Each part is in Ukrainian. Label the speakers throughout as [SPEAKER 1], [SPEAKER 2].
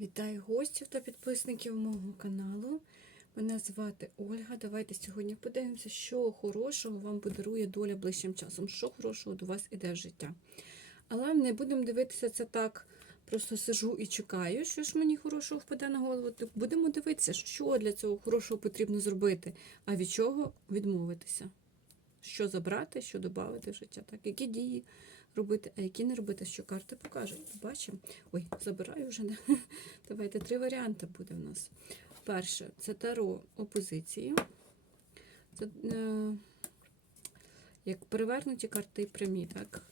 [SPEAKER 1] Вітаю гостів та підписників мого каналу. Мене звати Ольга. Давайте сьогодні подивимося, що хорошого вам подарує доля ближчим часом, що хорошого до вас іде в життя. Але не будемо дивитися це так, просто сижу і чекаю, що ж мені хорошого впаде на голову. Будемо дивитися, що для цього хорошого потрібно зробити, а від чого відмовитися. Що забрати, що додати в життя, так? Які дії робити, а які не робити, що карти покажуть. Бачимо. Ой, забираю вже. Давайте три варіанти буде в нас. Перше, це таро опозиції. Це е, як перевернуті карти прямі, так?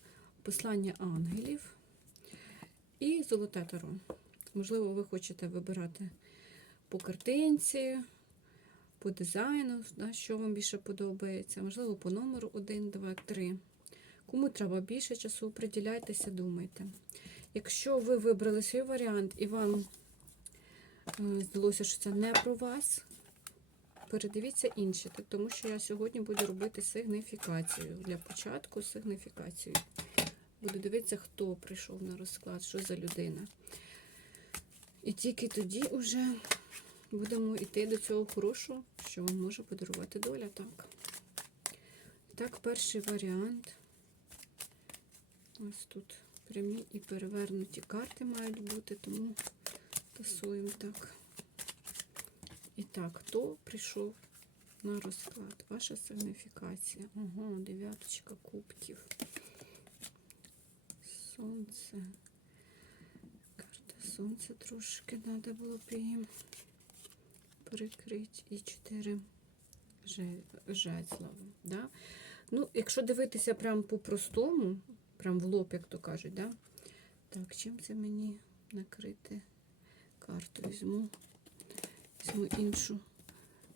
[SPEAKER 1] Послання ангелів і золоте таро. Можливо, ви хочете вибирати по картинці, по дизайну, що вам більше подобається. Можливо, по номеру 1, 2, 3. Кому треба більше часу, приділяйтеся, думайте. Якщо ви вибрали свій варіант і вам е, здалося, що це не про вас, передивіться інші, тому що я сьогодні буду робити сигніфікацію. Для початку сигніфікацію. Буду дивитися, хто прийшов на розклад, що за людина. І тільки тоді вже будемо йти до цього хорошого, що вам може подарувати доля. Так, так перший варіант. Ось тут прямі і перевернуті карти мають бути, тому тасуємо так. І так, хто прийшов на розклад? Ваша сигніфікація. Ого, дев'яточка кубків. Сонце. Карта сонця трошки треба було б її прикрити. І чотири жезла. Да? Ну, якщо дивитися прямо по-простому, прям в лоб, як то кажуть, да? Так, чим це мені накрити карту? Візьму, візьму іншу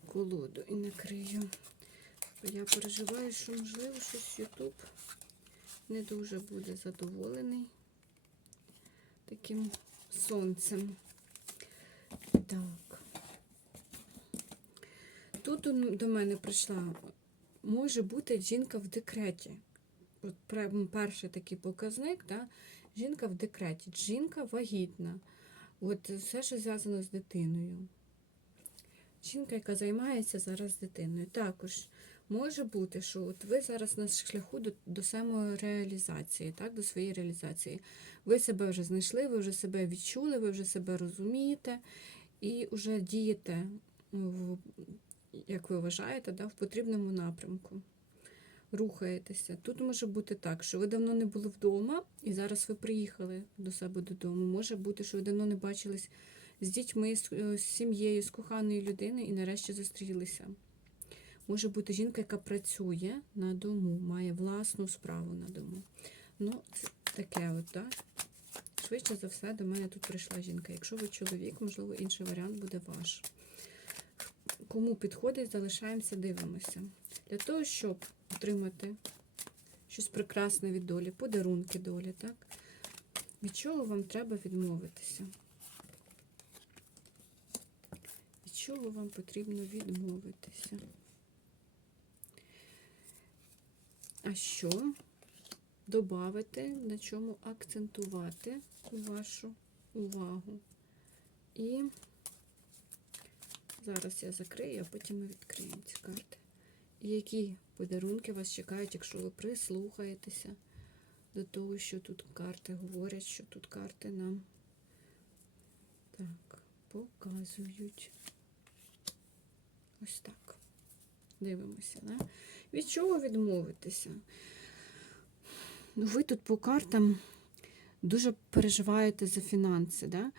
[SPEAKER 1] колоду і накрию. Я переживаю, що, можливо, щось Ютуб не дуже буде задоволений таким сонцем. Так. Тут до мене прийшла, може бути жінка в декреті. Перший такий показник, да? жінка в декреті, жінка вагітна. От все, що зв'язано з дитиною. Жінка, яка займається зараз дитиною. Також може бути, що от ви зараз на шляху до, до самореалізації, так, до своєї реалізації. Ви себе вже знайшли, ви вже себе відчули, ви вже себе розумієте і вже дієте, в, як ви вважаєте, да, в потрібному напрямку рухаєтеся. Тут може бути так, що ви давно не були вдома, і зараз ви приїхали до себе додому. Може бути, що ви давно не бачились з дітьми, з, з сім'єю, з коханою людиною і нарешті зустрілися. Може бути жінка, яка працює на дому, має власну справу на дому. Ну, таке от, так? Швидше за все, до мене тут прийшла жінка. Якщо ви чоловік, можливо, інший варіант буде ваш. Кому підходить, залишаємося, дивимося. Для того, щоб отримати щось прекрасне від долі, подарунки долі, так? Від чого вам треба відмовитися? Від чого вам потрібно відмовитися? А що додати, на чому акцентувати вашу увагу? І зараз я закрию, а потім ми відкриємо ці карти. Які подарунки вас чекають, якщо ви прислухаєтеся до того, що тут карти говорять, що тут карти нам так, показують. Ось так. Дивимося, да? Від чого відмовитися? Ну, ви тут по картам дуже переживаєте за фінанси. Да?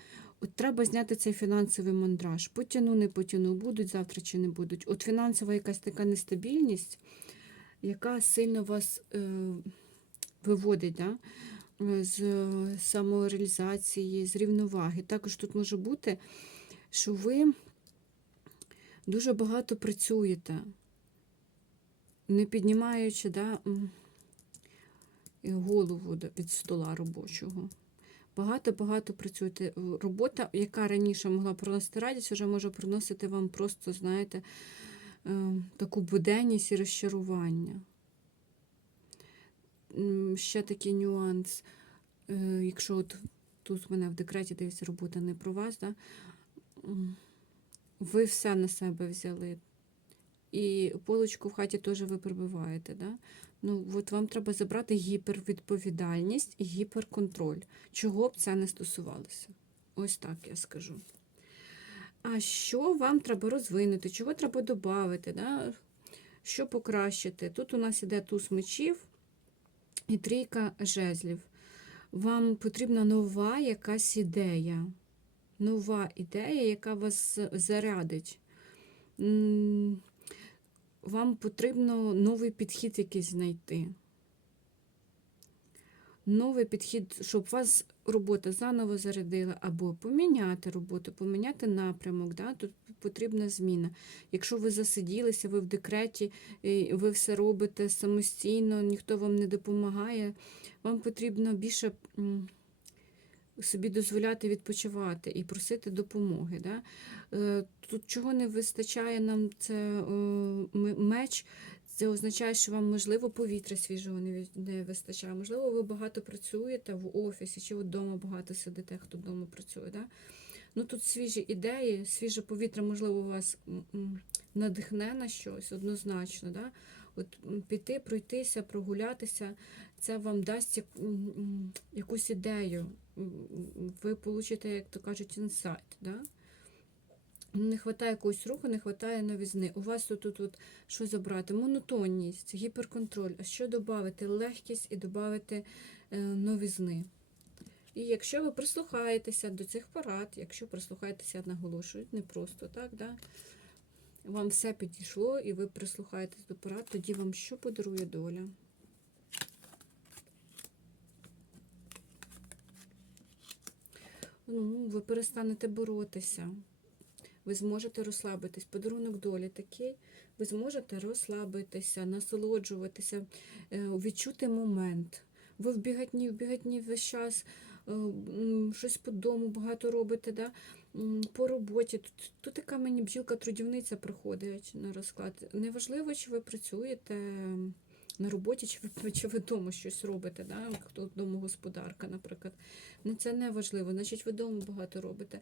[SPEAKER 1] От треба зняти цей фінансовий мандраж. Потяну, не потяну, будуть завтра чи не будуть. От фінансова якась така нестабільність, яка сильно вас е, виводить да? з самореалізації, з рівноваги. Також тут може бути, що ви дуже багато працюєте, не піднімаючи да, голову від стола робочого. Багато-багато працюєте. Робота, яка раніше могла приносити радість, вже може приносити вам просто, знаєте, таку буденність і розчарування. Ще такий нюанс, якщо от тут в мене в декреті дивиться робота не про вас, да? Ви все на себе взяли. І полочку в хаті теж ви прибиваєте. Да? Ну, от вам треба забрати гіпервідповідальність і гіперконтроль. Чого б це не стосувалося? Ось так я скажу. А що вам треба розвинути? Чого треба додати? Да? Що покращити? Тут у нас іде туз мечів і трійка жезлів. Вам потрібна нова якась ідея. Нова ідея, яка вас зарядить. Вам потрібно новий підхід якийсь знайти. Новий підхід, щоб вас робота заново зарядила, або поміняти роботу, поміняти напрямок. Да? Тут потрібна зміна. Якщо ви засиділися, ви в декреті, ви все робите самостійно, ніхто вам не допомагає, вам потрібно більше собі дозволяти відпочивати і просити допомоги. Да? Е, Тут чого не вистачає нам, це е, меч. Це означає, що вам, можливо, повітря свіжого не, вистачає. Можливо, ви багато працюєте в офісі, чи вдома багато сидите, хто вдома працює. Да? Ну, тут свіжі ідеї, свіже повітря, можливо, вас надихне на щось однозначно. Да? От піти, пройтися, прогулятися, це вам дасть якусь ідею. Ви получите, як то кажуть, інсайт. Да? Не вистачає якогось руху, не вистачає новізни. У вас тут, тут, тут що забрати? Монотонність, гіперконтроль. А що додати? Легкість і додати е, новізни. І якщо ви прислухаєтеся до цих порад, якщо прислухаєтеся, наголошують, не просто так, да? вам все підійшло і ви прислухаєтесь до порад, тоді вам що подарує доля? Ну, ви перестанете боротися. Ви зможете розслабитись. Подарунок долі такий. Ви зможете розслабитися, насолоджуватися, е, відчути момент. Ви в бігатні, в бігатні весь час е, щось по дому багато робите, да? По роботі. Тут, тут така мені бджілка-трудівниця приходить на розклад. Неважливо, чи ви працюєте на роботі, чи ви, чи ви вдома щось робите, да? хто домогосподарка, наприклад. Ну, це не важливо, значить, ви вдома багато робите.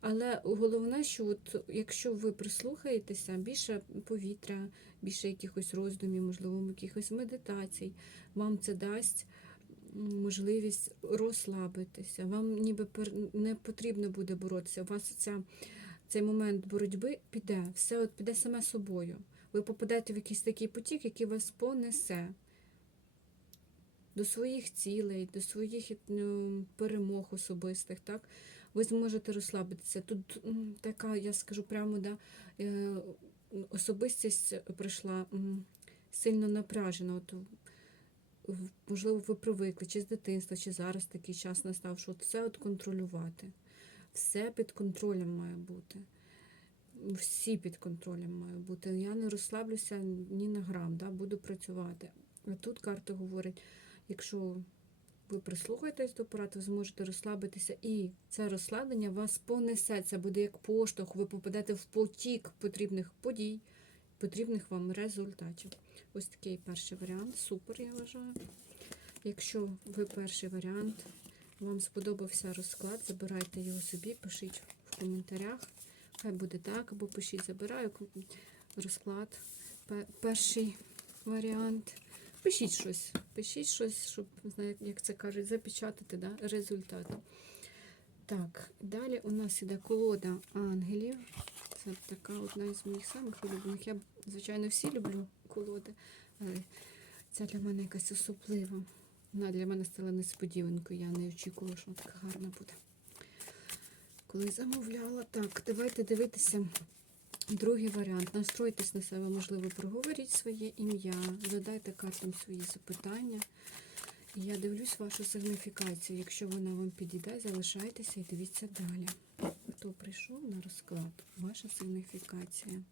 [SPEAKER 1] Але головне, що от, якщо ви прислухаєтеся, більше повітря, більше якихось роздумів, можливо, якихось медитацій, вам це дасть можливість розслабитися. Вам ніби не потрібно буде боротися. У вас ця, цей момент боротьби піде, все от піде саме собою. Ви попадете в якийсь такий потік, який вас понесе до своїх цілей, до своїх ну, перемог особистих, так? Ви зможете розслабитися. Тут така, я скажу прямо, да, е, особистість прийшла сильно напряжена. От, можливо, ви привикли, чи з дитинства, чи зараз такий час настав, що все от контролювати. Все під контролем має бути. Всі під контролем має бути. Я не розслаблюся ні на грам, да, буду працювати. А тут карта говорить, якщо ви прислухаєтесь до порад, ви зможете розслабитися, і це розслаблення вас понесе. Це буде як поштовх, ви попадете в потік потрібних подій, потрібних вам результатів. Ось такий перший варіант. Супер, я вважаю. Якщо ви перший варіант, вам сподобався розклад, забирайте його собі, пишіть в коментарях. Хай буде так, або пишіть, забираю розклад. Перший варіант. Пишіть щось, пишіть щось, щоб, як це кажуть, запечатати да, результати. Так, далі у нас іде колода ангелів. Це така одна із моїх самих улюблених. Я, звичайно, всі люблю колоди, але ця для мене якась особлива. Вона для мене стала несподіванкою. Я не очікувала, що вона така гарна буде. Коли замовляла, так, давайте дивитися другий варіант. Настройтесь на себе, можливо, проговоріть своє ім'я, задайте картам свої запитання. Я дивлюсь вашу сигніфікацію. Якщо вона вам підійде, залишайтеся і дивіться далі. Хто прийшов на розклад? Ваша сигніфікація.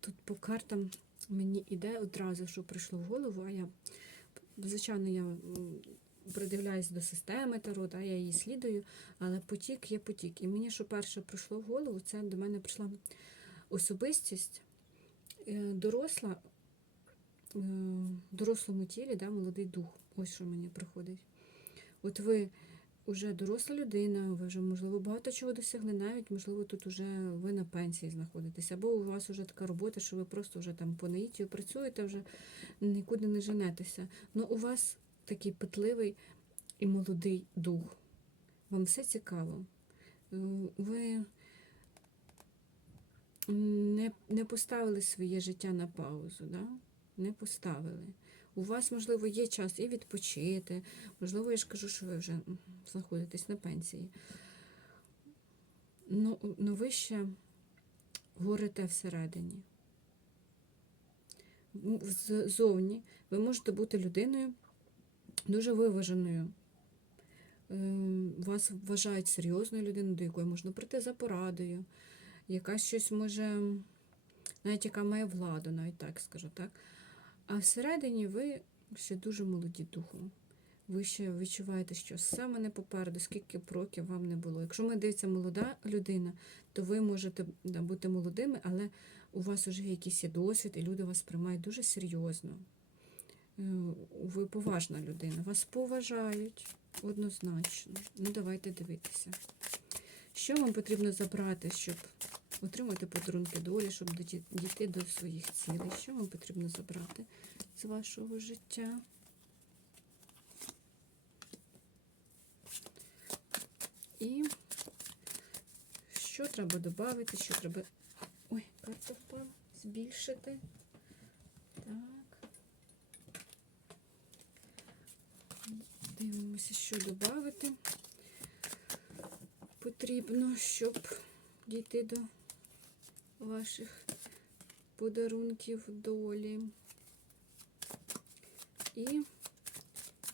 [SPEAKER 1] Тут по картам мені іде одразу, що прийшло в голову, а я, звичайно, я придивляюсь до системи Таро, да, я її слідую, але потік є потік. І мені, що перше прийшло в голову, це до мене прийшла особистість е, доросла, в дорослому тілі, да, молодий дух. Ось що мені приходить. От ви вже доросла людина, ви вже, можливо, багато чого досягли, навіть, можливо, тут вже ви на пенсії знаходитесь, або у вас вже така робота, що ви просто вже там по наїттю працюєте, вже нікуди не женетеся. Ну, у вас такий питливий і молодий дух. Вам все цікаво. Е, Ви не, не поставили своє життя на паузу, да? не поставили. У вас, можливо, є час і відпочити, можливо, я ж кажу, що ви вже знаходитесь на пенсії. Ну, ну ви ще горите всередині. Ззовні ви можете бути людиною дуже виваженою. Ем, Вас вважають серйозною людиною, до якої можна прийти за порадою, яка щось може, навіть яка має владу, навіть так скажу, так? А всередині ви ще дуже молоді духом. Ви ще відчуваєте, що саме не попереду, скільки б років вам не було. Якщо ми дивиться молода людина, то ви можете бути молодими, але у вас вже якийсь є досвід, і люди вас приймають дуже серйозно. Е, Ви поважна людина, вас поважають однозначно. Ну, давайте дивитися. Що вам потрібно забрати, щоб отримати подарунки долі, щоб дійти до своїх цілей? Що вам потрібно забрати з вашого життя? І що треба додати, що треба. Ой, карта впала. Збільшити. Так. Дивимося, що додати потрібно, щоб дійти до ваших подарунків долі. І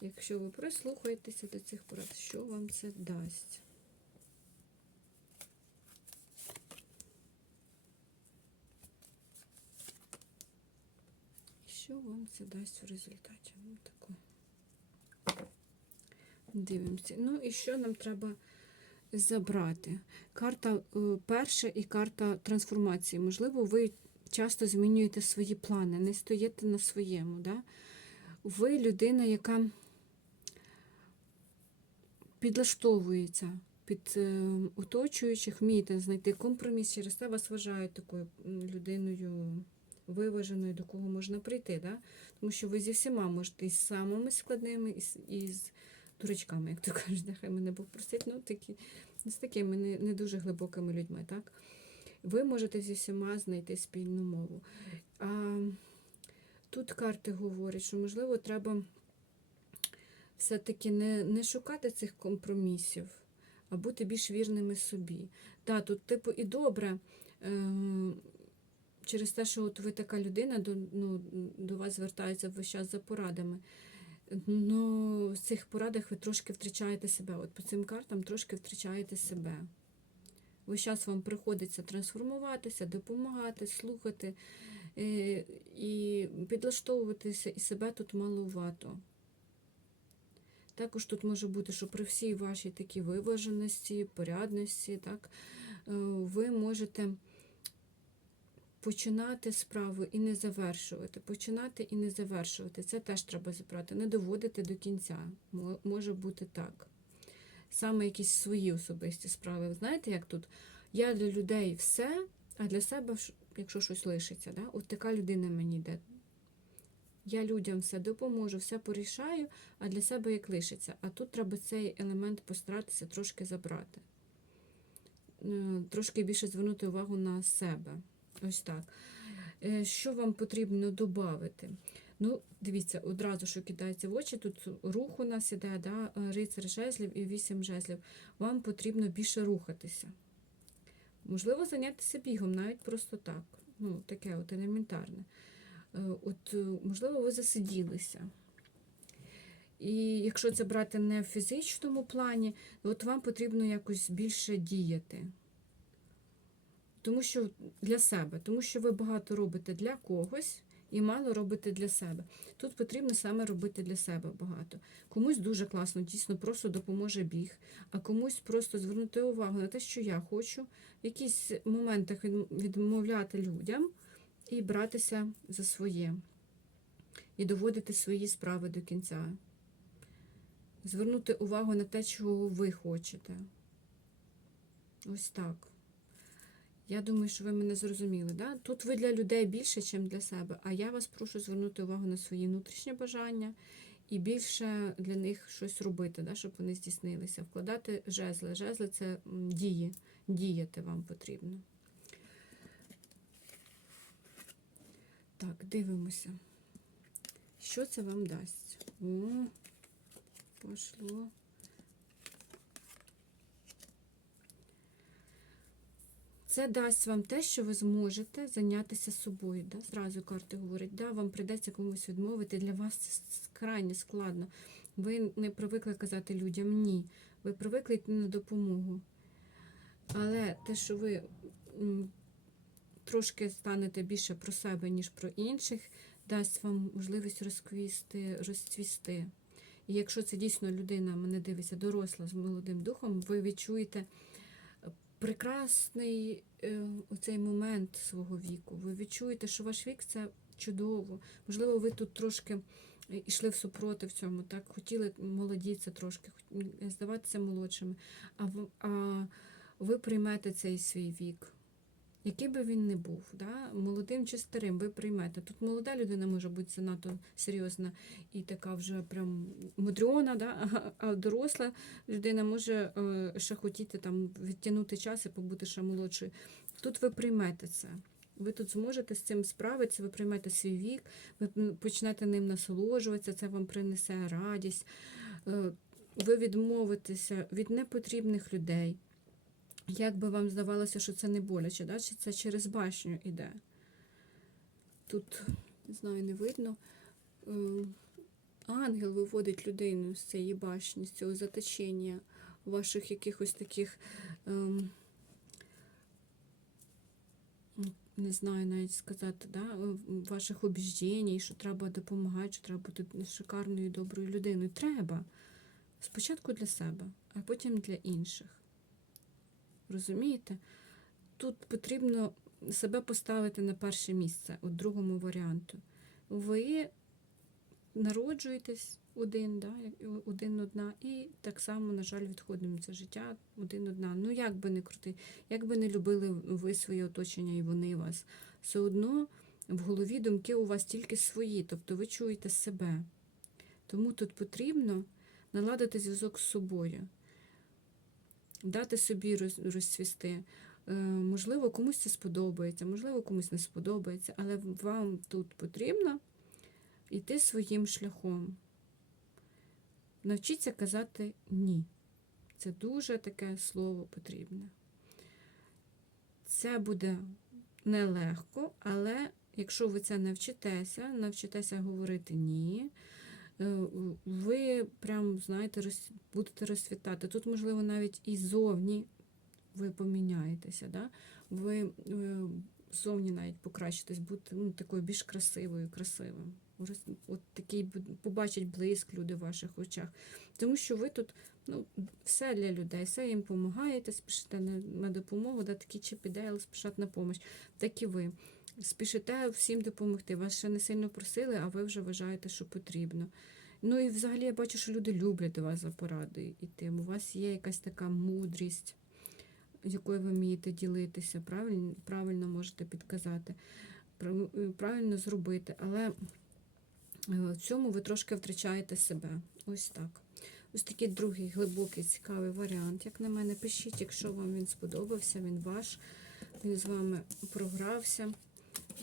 [SPEAKER 1] якщо ви прислухаєтеся до цих порад, що вам це дасть? Що вам це дасть в результаті? Ну, таку. Дивимося. Ну і що нам треба забрати? Карта е, перша і карта трансформації. Можливо, ви часто змінюєте свої плани, не стоїте на своєму. Да? Ви людина, яка підлаштовується під е, оточуючих, вмієте знайти компроміс, через це вас вважають такою людиною виваженою, до кого можна прийти. Да? Тому що ви зі всіма можете і з самими складними, і з, і з дурачками, як то кажуть, нехай мене Бог простить, ну такі, з такими не, не дуже глибокими людьми. так? Ви можете зі всіма знайти спільну мову. А тут карти говорять, що, можливо, треба все-таки не, не шукати цих компромісів, а бути більш вірними собі. Так, тут, типу, і добре. Е, через те, що от ви така людина, до, ну, до вас звертаються весь час за порадами. Ну, в цих порадах ви трошки втрачаєте себе. От по цим картам трошки втрачаєте себе. Весь час вам приходиться трансформуватися, допомагати, слухати е, і підлаштовуватися, і себе тут малувато. Також тут може бути, що при всій вашій такій виваженості, порядності, так, е, ви можете починати справу і не завершувати. Починати і не завершувати. Це теж треба забрати. Не доводити до кінця. Може бути так. Саме якісь свої особисті справи. Ви Знаєте, як тут? Я для людей все, а для себе, якщо щось лишиться. Да? От така людина мені йде. Я людям все допоможу, все порішаю, а для себе як лишиться. А тут треба цей елемент постаратися трошки забрати. Е, Трошки більше звернути увагу на себе. Ось так. Е, Що вам потрібно додати? Ну, дивіться, одразу, що кидається в очі, тут рух у нас іде, да? е, рицар жезлів і вісім жезлів. Вам потрібно більше рухатися. Можливо, зайнятися бігом, навіть просто так. Ну, таке от елементарне. Е, От, можливо, ви засиділися. І якщо це брати не в фізичному плані, от вам потрібно якось більше діяти. Тому що для себе, тому що ви багато робите для когось і мало робите для себе. Тут потрібно саме робити для себе багато. Комусь дуже класно, дійсно просто допоможе біг, а комусь просто звернути увагу на те, що я хочу, в якісь моментах відмовляти людям і братися за своє. і доводити свої справи до кінця. Звернути увагу на те, чого ви хочете. Ось так. Я думаю, що ви мене зрозуміли. Да? Тут ви для людей більше, ніж для себе. А я вас прошу звернути увагу на свої внутрішні бажання і більше для них щось робити, да? щоб вони здійснилися. Вкладати жезли. Жезли це дії. Діяти вам потрібно. Так, дивимося. Що це вам дасть? О, пошло. Це дасть вам те, що ви зможете зайнятися собою. Да? Зразу карти говорять, да, вам прийдеться комусь відмовити. Для вас це крайне складно. Ви не привикли казати людям ні. Ви привикли йти на допомогу. Але те, що ви трошки станете більше про себе, ніж про інших, дасть вам можливість розквісти, розцвісти. І якщо це дійсно людина, мене дивиться, доросла з молодим духом, ви відчуєте прекрасний е, оцей момент свого віку. Ви відчуєте, що ваш вік це чудово. Можливо, ви тут трошки е, йшли в супротив цьому, так хотіли молодіться трошки, здаватися молодшими, а, а ви приймете цей свій вік. Який би він не був, да? молодим чи старим, ви приймете. Тут молода людина може бути занадто серйозна і така вже прям мудрена, да? а- доросла людина може е, ще хотіти там відтягнути час і побути ще молодшою. Тут ви приймете це. Ви тут зможете з цим справитися, ви приймете свій вік, ви почнете ним насолоджуватися, це вам принесе радість. Е, Ви відмовитеся від непотрібних людей. Як би вам здавалося, що це не боляче, да? чи це через башню іде? Тут, не знаю, не видно. Е, Ангел виводить людину з цієї башні, з цього заточення ваших якихось таких, ем, не знаю навіть сказати, да, е, ваших обіждень, що треба допомагати, що треба бути шикарною, доброю людиною. Треба. Спочатку для себе, а потім для інших. Розумієте? Тут потрібно себе поставити на перше місце у другому варіанту. Ви народжуєтесь один, да, один одна, і так само, на жаль, відходимо це життя один одна. Ну, як би не крути, як би не любили ви своє оточення і вони вас, все одно в голові думки у вас тільки свої, тобто ви чуєте себе. Тому тут потрібно наладити зв'язок з собою, дати собі роз- розцвісти. Е, Можливо, комусь це сподобається, можливо, комусь не сподобається, але вам тут потрібно йти своїм шляхом. Навчіться казати ні. Це дуже таке слово потрібне. Це буде нелегко, але якщо ви це навчитеся, навчитеся говорити ні, ви прям, знаєте, роз- будете розцвітати. Тут, можливо, навіть і зовні ви поміняєтеся. Да? Ви е, зовні навіть покращитесь, бути ну, такою більш красивою, красивим. От такий побачать блиск люди в ваших очах. Тому що ви тут ну, все для людей, все їм допомагаєте, спішите на, на допомогу, да, такі чіп ідеали спішать на допомогу. Так і ви. Спішите всім допомогти. Вас ще не сильно просили, а ви вже вважаєте, що потрібно. Ну і взагалі я бачу, що люди люблять до вас за порадою йти. У вас є якась така мудрість, якою ви вмієте ділитися, правильно, правильно можете підказати, правильно зробити, але е, в цьому ви трошки втрачаєте себе. Ось так. Ось такий другий глибокий, цікавий варіант. Як на мене, пишіть, якщо вам він сподобався, він ваш, він з вами програвся.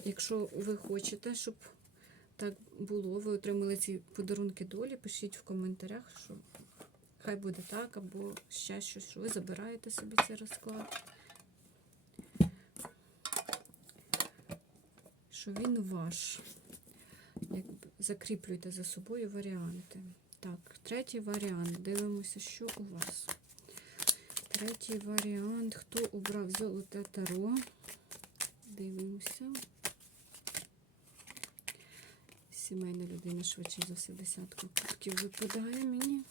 [SPEAKER 1] Якщо ви хочете, щоб так було, ви отримали ці подарунки долі, пишіть в коментарях, що хай буде так, або ще щось, що ви забираєте собі цей розклад. Що він ваш. Якби закріплюйте за собою варіанти. Так, третій варіант. Дивимося, що у вас. Третій варіант. Хто обрав золоте таро? Дивимося сімейна людина, швидше за все, десятку кубків випадає мені.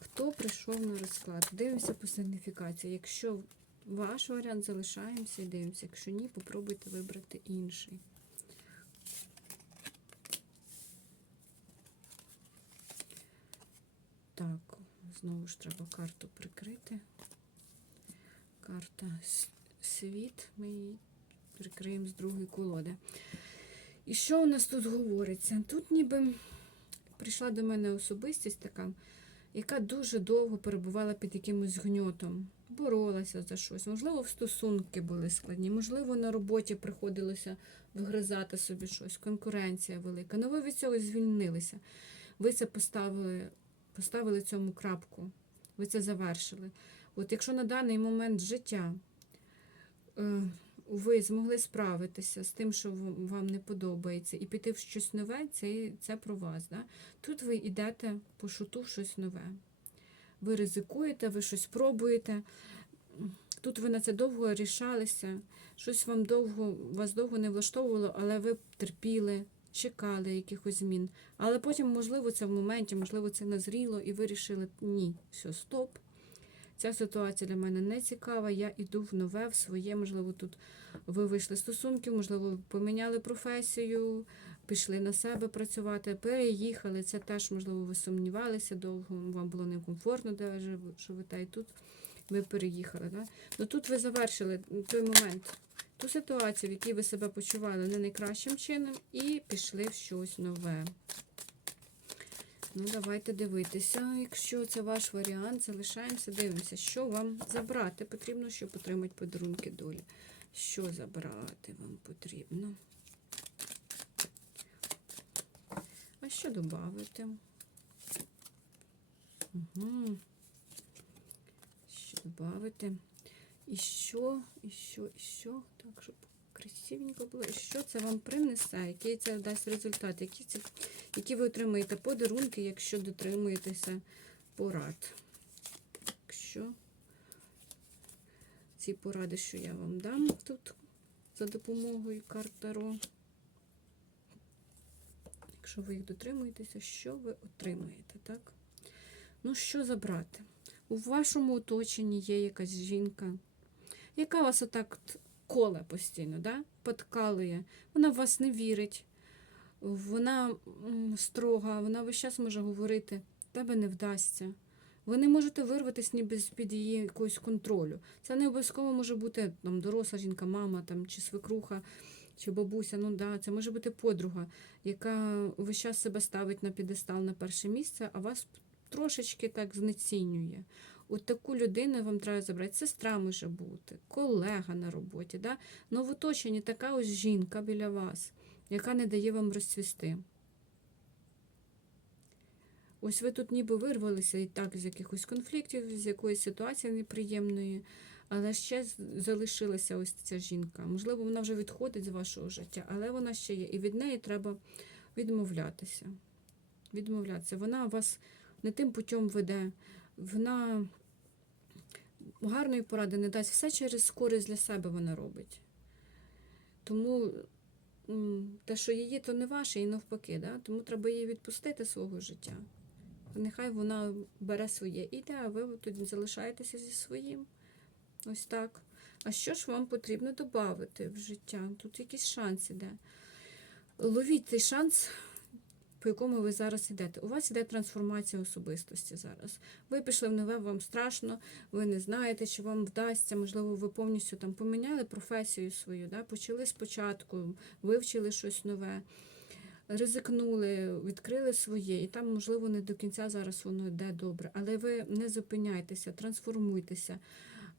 [SPEAKER 1] Хто прийшов на розклад? Дивимося по сигніфікації. Якщо ваш варіант залишаємося і дивимося. Якщо ні, попробуйте вибрати інший. Так, знову ж треба карту прикрити. Карта світ. Ми її прикриємо з другої колоди. І що у нас тут говориться? Тут ніби прийшла до мене особистість така, яка дуже довго перебувала під якимось гньотом, боролася за щось. Можливо, в стосунки були складні, можливо, на роботі приходилося вгризати собі щось, конкуренція велика. Ну ви від цього звільнилися. Ви це поставили, поставили цьому крапку, ви це завершили. От якщо на даний момент життя е, ви змогли справитися з тим, що вам не подобається, і піти в щось нове, це, це про вас. Да? Тут ви йдете по шуту в щось нове. Ви ризикуєте, ви щось пробуєте. Тут ви на це довго рішалися, щось вам довго, вас довго не влаштовувало, але ви терпіли, чекали якихось змін. Але потім, можливо, це в моменті, можливо, це назріло, і ви вирішили, ні, все, стоп. Ця ситуація для мене не цікава, я йду в нове, в своє, можливо, тут ви вийшли стосунків, можливо, поміняли професію, пішли на себе працювати, переїхали. Це теж, можливо, ви сумнівалися довго, вам було некомфортно, де ви живете, і тут ви переїхали. Да? Ну тут ви завершили той момент, ту ситуацію, в якій ви себе почували не найкращим чином, і пішли в щось нове. Ну, давайте дивитися. Якщо це ваш варіант, залишаємося, дивимося, що вам забрати потрібно, щоб отримати подарунки долі. Що забрати вам потрібно? А що додати? Угу. Що додати? І що, і що, і що? Так, щоб красивенько було. І що це вам принесе? Який це дасть результат? Які, це, які ви отримаєте подарунки, якщо дотримуєтеся порад? Якщо ці поради, що я вам дам тут за допомогою карт Таро. Якщо ви їх дотримуєтеся, що ви отримаєте, так? Ну, що забрати? У вашому оточенні є якась жінка, яка вас отак коле постійно, да? подкалує. Вона в вас не вірить, вона строга, вона весь час може говорити, тебе не вдасться. Ви не можете вирватися ніби з-під її якогось контролю. Це не обов'язково може бути там, доросла жінка, мама там, чи свекруха, чи бабуся. Ну да, це може бути подруга, яка весь час себе ставить на підестал на перше місце, а вас трошечки так знецінює. От таку людину вам треба забрати. Сестра може бути, колега на роботі. Да? Оточенні така ось жінка біля вас, яка не дає вам розцвісти. Ось ви тут ніби вирвалися і так з якихось конфліктів, з якоїсь ситуації неприємної, але ще залишилася ось ця жінка. Можливо, вона вже відходить з вашого життя, але вона ще є. І від неї треба відмовлятися. Відмовлятися. Вона вас не тим путем веде, вона гарної поради не дасть. Все через користь для себе вона робить. Тому те, що її, то не ваше, і навпаки. Да? Тому треба її відпустити свого життя. Нехай вона бере своє іде, а ви тут залишаєтеся зі своїм. Ось так. А що ж вам потрібно додати в життя? Тут якийсь шанс іде. Ловіть цей шанс, по якому ви зараз йдете. У вас іде трансформація особистості зараз. Ви пішли в нове, вам страшно, ви не знаєте, чи вам вдасться, можливо, ви повністю там поміняли професію свою, да? почали спочатку, вивчили щось нове, ризикнули, відкрили своє, і там, можливо, не до кінця зараз воно йде добре. Але ви не зупиняйтеся, трансформуйтеся,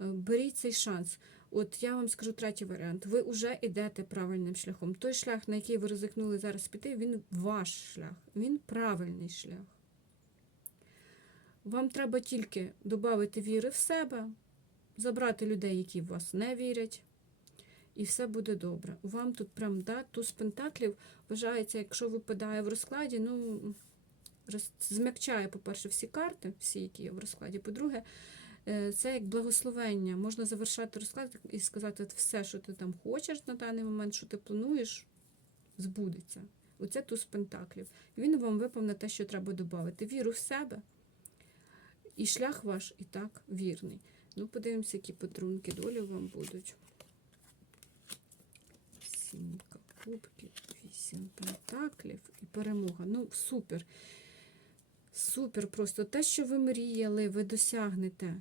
[SPEAKER 1] е, беріть цей шанс. От я вам скажу третій варіант. Ви вже йдете правильним шляхом. Той шлях, на який ви ризикнули зараз піти, він ваш шлях, він правильний шлях. Вам треба тільки додати віри в себе, забрати людей, які в вас не вірять, і все буде добре. Вам тут прям да, туз пентаклів вважається, якщо випадає в розкладі, ну змягчає, по-перше, всі карти, всі, які є в розкладі. По-друге, це як благословення. Можна завершати розклад і сказати, от все, що ти там хочеш на даний момент, що ти плануєш, збудеться. Оце туз пентаклів. Він вам виповне те, що треба додати. Віру в себе. І шлях ваш і так вірний. Ну, подивимося, які подарунки долі вам будуть. Сімка кубків, вісім пентаклів і перемога. Ну. Супер. Супер, просто те, що ви мріяли, ви досягнете.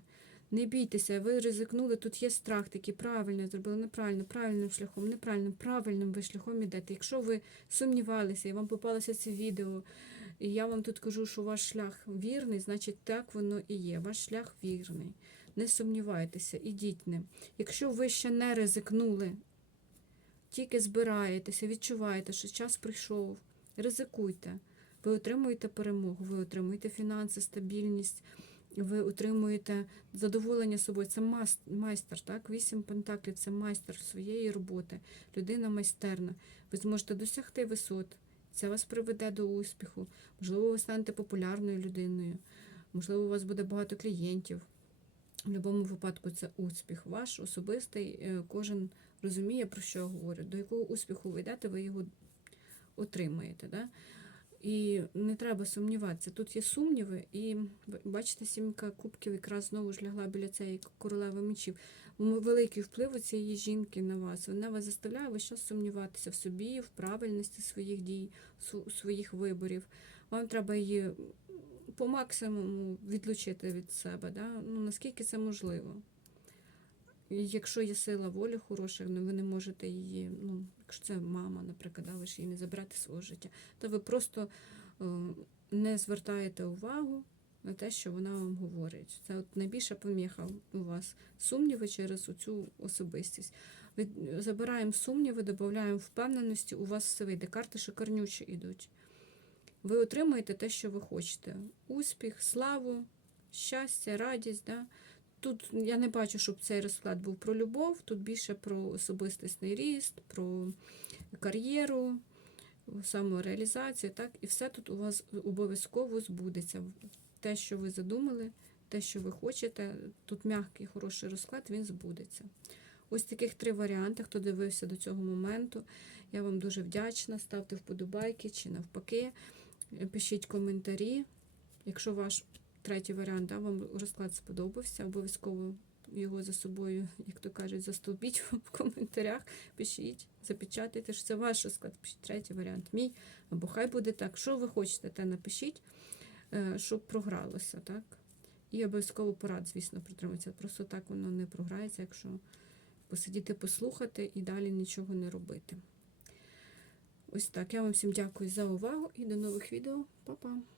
[SPEAKER 1] Не бійтеся, ви ризикнули, тут є страх такий, правильно, зробили неправильно, правильним шляхом, неправильним, правильним ви шляхом ідете. Якщо ви сумнівалися і вам попалося це відео, і я вам тут кажу, що ваш шлях вірний, значить так воно і є. Ваш шлях вірний. Не сумнівайтеся, ідіть ним. Якщо ви ще не ризикнули, тільки збираєтеся, відчуваєте, що час прийшов, ризикуйте. Ви отримуєте перемогу, ви отримуєте фінанси, стабільність, ви отримуєте задоволення собою. Це майстер, так? Вісім пентаклів це майстер своєї роботи, людина майстерна. Ви зможете досягти висот. Це вас приведе до успіху. Можливо, ви станете популярною людиною. Можливо, у вас буде багато клієнтів. В будь-якому випадку це успіх. Ваш особистий, е, кожен розуміє, про що я говорю. До якого успіху ви йдете, ви його отримаєте. Да? І не треба сумніватися. Тут є сумніви, і бачите, сімка кубків якраз знову ж лягла біля цієї королеви мечів. Великий вплив у цієї жінки на вас. Вона вас заставляє весь час сумніватися в собі, в правильності своїх дій, своїх виборів. Вам треба її по максимуму відлучити від себе, да? ну, наскільки це можливо. Якщо є сила волі хороша, ну, ви не можете її, ну, якщо це мама, наприклад, ви її не забрати свого життя, то ви просто е, не звертаєте увагу на те, що вона вам говорить. Це от найбільша поміха у вас. Сумніви через цю особистість. Від, забираємо сумніви, додаємо впевненості, у вас все вийде. Карти шикарнючі йдуть. Ви отримаєте те, що ви хочете. Успіх, славу, щастя, радість. Да? Тут я не бачу, щоб цей розклад був про любов, тут більше про особистісний ріст, про кар'єру, самореалізацію. Так? І все тут у вас обов'язково збудеться. Те, що ви задумали, те, що ви хочете, тут м'який, хороший розклад, він збудеться. Ось таких три варіанти, хто дивився до цього моменту. Я вам дуже вдячна. Ставте вподобайки чи навпаки. Пишіть коментарі. Якщо ваш третій варіант, да, вам розклад сподобався, обов'язково його за собою, як то кажуть, застолбіть в коментарях. Пишіть, запечатайте, що це ваш розклад. Пишіть третій варіант, мій. Або хай буде так. Що ви хочете, те напишіть, е, щоб програлося, так? І обов'язково порад, звісно, притримується. Просто так воно не програється, якщо посидіти, послухати і далі нічого не робити. Ось так. Я вам всім дякую за увагу і до нових відео. Па-па!